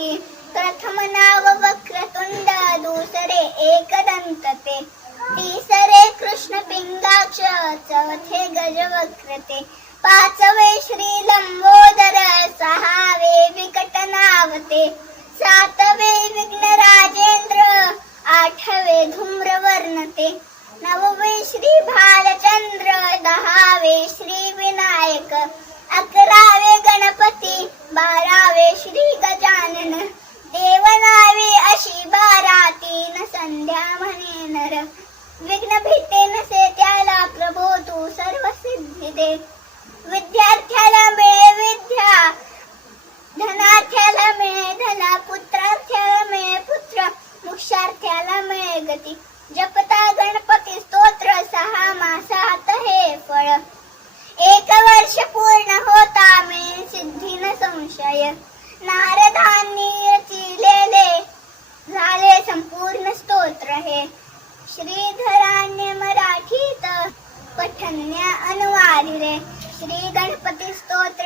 होती प्रथम नाव वक्रतुंड दुसरे एकदंत ते तिसरे कृष्ण पिंगाक्ष चौथे गजवक्रते। पाचवे श्री लंबोदर सहावे विकट नावते सातवे विघ्न राजेंद्र आठवे धूम्रवर्णते। नववे श्री भालचंद्र दहावे श्री विनायक अकरावे गणपती बारावे नर विघ्न भीते नसे त्याला प्रभो तू सर्व सिद्धी दे. विद्यार्थ्याला मिळे विद्या धनार्थ्याला मिळे धना पुत्रार्थ्याला मिळे पुत्र मुक्षार्थ्याला मिळे गती. जपता गणपती स्तोत्र सहा मासात हे फळ. एक वर्ष पूर्ण होता मिळे सिद्धी न संशय. नारदांनी रचिलेले झाले संपूर्ण स्तोत्र हे. श्रीधराने मराठीत पठण्या अनुवादिले श्री गणपती स्तोत्र